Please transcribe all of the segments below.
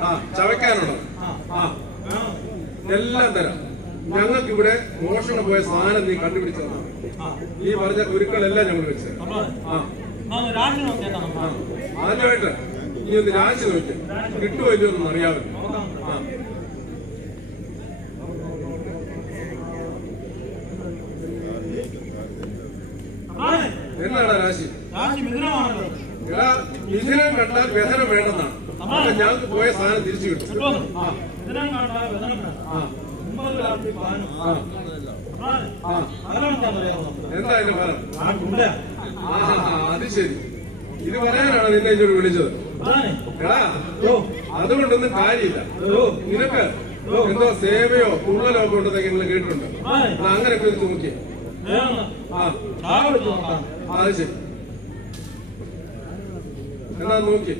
ആ ചവയ്ക്കാനുള്ളത്. ആ. എല്ലാം തരാം. ഞങ്ങൾക്ക് ഇവിടെ മോഷണം പോയ സാധനം നീ കണ്ടുപിടിച്ചു നീ ഈ പറഞ്ഞ കുരുക്കളെല്ലാം ഞങ്ങൾ വെച്ച് ആ. ആദ്യമായിട്ട് നീ ഒന്ന് രാശി നോക്കി കിട്ടുമോ ഇല്ലയോ ഒന്നും അറിയാമല്ലോ ആ. എന്നാടാ രാശി? മിഥുനം കണ്ടാൽ വ്യസനം വേണ്ടെന്നാണ്. ഞങ്ങൾക്ക് പോയ സാധനം തിരിച്ചു കിട്ടും. എന്താ അതിന്റെ ഫലം അത് ശരി. ഇത് പറയാനാണ് നിന്നെ ഇങ്ങോട്ട് വിളിച്ചത്. എടാ അതുകൊണ്ടൊന്നും കാര്യമില്ല. ഓ, നിനക്ക് എന്തോ സേവയോ തുള്ളലോ ഒക്കെ ഉണ്ടെന്നൊക്കെ നിങ്ങൾ കേട്ടിട്ടുണ്ട്. അങ്ങനെ ഒക്കെ ഒന്ന് നോക്കിയേ. ആ. അത് ശരി. എന്നാ നോക്കി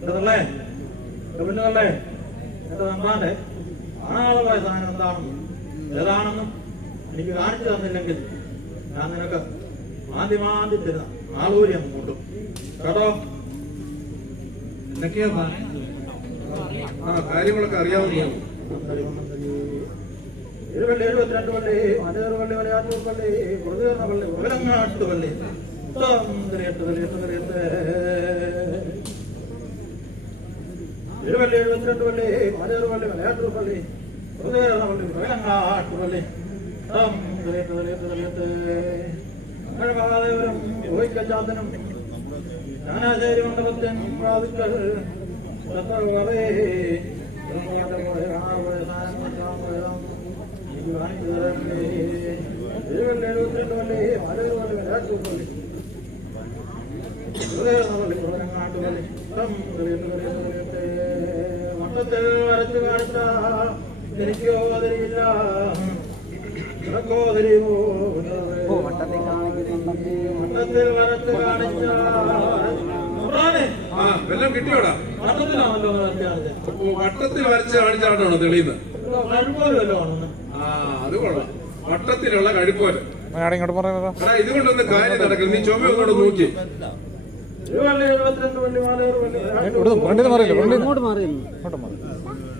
ഇടതല്ലേ? ഇടപിന്നതല്ലേ? എന്റെ ആണാളുള്ള സാധനം എന്താണെന്നും എനിക്ക് കാണിച്ചു തന്നില്ലെങ്കിൽ ഞാൻ നിനക്ക് ആദ്യമാദ്യം നാളൂരി അങ്ങ് കൊണ്ടും. കേട്ടോ? ആ കാര്യങ്ങളൊക്കെ അറിയാവുന്ന ഇരുപള്ളി എഴുപത്തിരണ്ട് പള്ളി മാനേറ് പള്ളി മലയാറ്റൂർ പള്ളി കുറുതീർന്ന പള്ളി ഉരങ്ങാട്ട് പള്ളി. ഇരുപള്ളി എഴുപത്തിരണ്ട് പള്ളി മാനേറ് പള്ളി മലയാറ്റൂർ പള്ളി കുറുതീർന്ന പള്ളി ഉരങ്ങാട്ട് പള്ളി. മഹാദേവരം രോഹിക്കച്ചാന്തനും ജ്ഞാനാചാര്യ മണ്ഡപത്തിൻ പ്രാതിക്കൽ മട്ടത്തിൽ വരച്ചു കാണിച്ച എനിക്കോ അതിരിയില്ല നിനക്കോ അതിരിയുമോ വട്ടത്തിൽ വരച്ചു കാണിച്ച വെല്ലം കിട്ടിയോടാ വട്ടത്തിൽ വരച്ച് കാണിച്ചാണോ തെളിയുന്നത്. ആ അത് കൊള്ളാം. വട്ടത്തിലുള്ള കഴിപ്പോൽ ആടെ ഇങ്ങോട്ട് പറയുന്നതാ എടാ ഇതുകൊണ്ടൊന്നും കാര്യം നടക്കില്ല നീ ചുമ ഒന്നുകൂടെ നോക്കി. ഫ്രണ്ടിൽ നിന്ന് പറയില്ല ഫ്രണ്ടിൽ ഇങ്ങോട്ട് ഇങ്ങോട്ട് മാറി.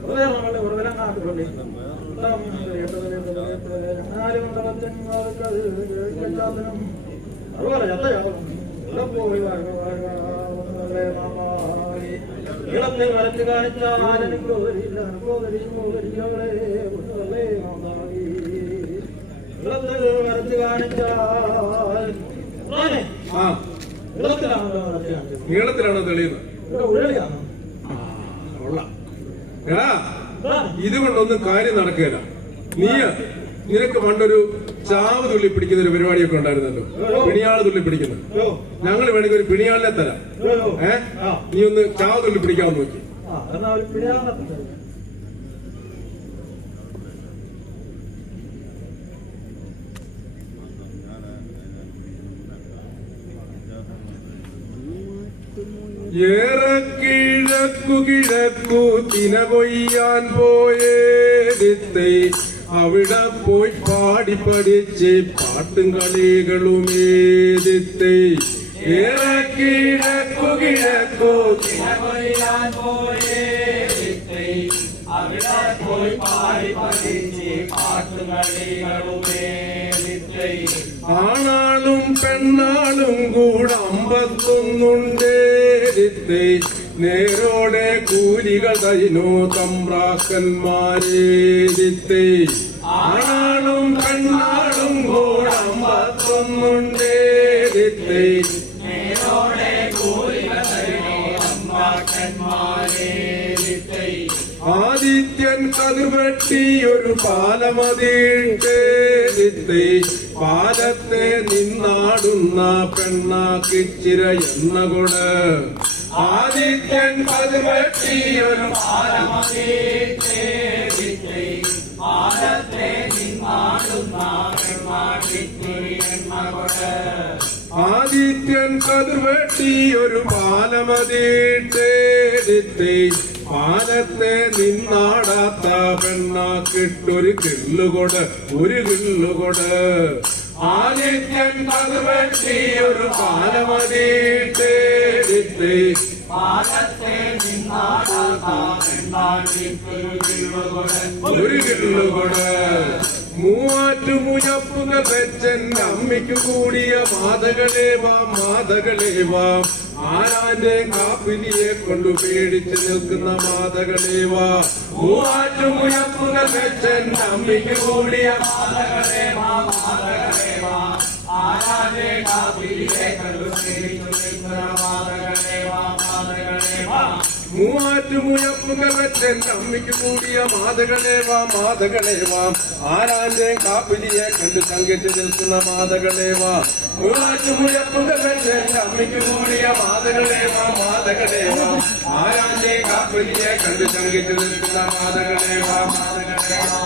ഉദയറ ആ നീളത്തിലാണോ തെളിയുന്നത് ഇതുകൊണ്ടൊന്നും കാര്യം നടക്കുകയില്ല നീ നിനക്ക് പണ്ടൊരു ചാവ് തുള്ളി പിടിക്കുന്ന ഒരു പരിപാടിയൊക്കെ ഉണ്ടായിരുന്നല്ലോ. പിണിയാൾ തുള്ളി പിടിക്കുന്നത് ഞങ്ങൾ വേണമെങ്കിൽ ഒരു പിണിയാളിനെ തരാം. ഏ? നീ ഒന്ന് ചാവ് തുള്ളി പിടിക്കാൻ നോക്കി ആ എന്നാ ഒരു പിടിയാണത്തില്ല ഏറെ കിഴക്കു കിഴക്കു തിന കൊയ്യാൻ പോയേ അവിടെ പോയി പാടി പഠിച്ച് പാട്ടും കളികളുമേദിത്തെ ഏറെ കിഴക്കു കിഴക്കു തിന കൊയ്യാൻ പോയേടിത്തെ. അവിടെ പോയി പാടി പഠിച്ച് പാട്ടും കളികളും ആണാളും പെണ്ണാളും കൂടെ അമ്പത്തൊന്നുണ്ടേരിത്തെ നേരോടെ കൂലികൾ തൈനോ തമ്പ്രാക്കന്മാരെ ആണാളും കണ്ണാളും നേരോടെ കൂലികൾ തൈനോ തമ്പ്രാക്കന്മാരേരിത്തെ ആദിത്യൻ കതിർവെട്ടി ഒരു പാലമതിട്ടേ പാലത്തെ നിന്നാടുന്ന പെണ്ണാക്കിച്ചിര എന്ന കൊട്. ആദിത്യൻ കൊട് ആദിത്യൻ കതിർവെട്ടി ഒരു പാലമതിട്ടേടിത്തേ പാലത്തെ നിന്നാടാത്ത പെണ്ണാക്കിട്ടൊരു കിള്ളുകൊട് ഒരു കിള്ളുകൊട്. ആദിത്യൻ കതിർവെട്ടി ഒരു പാലമതിട്ടേടിത്തേ ഒരു കിള്ളുകൊട് മൂവാറ്റു മുയപ്പുകൾ വെച്ചെന്റെ അമ്മയ്ക്ക് കൂടിയ മാതകളെ വാ മാതകളെ വാ. ആരാന്റെ കാപ്പിലിയെ കൊണ്ട് പേടിച്ച് നിൽക്കുന്ന മാതകളെ വാ. മൂവാറ്റു വെച്ചൻ അമ്മയ്ക്ക് കൂടിയ മാതകളെ വാ മാതകളെ വാ. ആരാന്റെ കാപ്പിലിയെ മൂവാറ്റുമുഴപ്പുകൾ വെച്ചെന്റെ അമ്മയ്ക്ക് കൂടിയ മാതകളെ വാ മാതകളെ വാ. ആരാന്റെ കാപ്പിലിയെ കണ്ട് ശങ്കിച്ച് നിൽക്കുന്ന മാതകളേവാ മൂവാറ്റുമുഴപ്പുകൾ വെച്ചെന്റെ അമ്മയ്ക്ക് കൂടിയ മാതകളെ വാ മാതകളെ വാ. ആരാന്റെ കാപ്പിലിയെ കണ്ട് ശങ്കിച്ച് നിൽക്കുന്ന മാതകളെ വാ മാതകളെ വാ.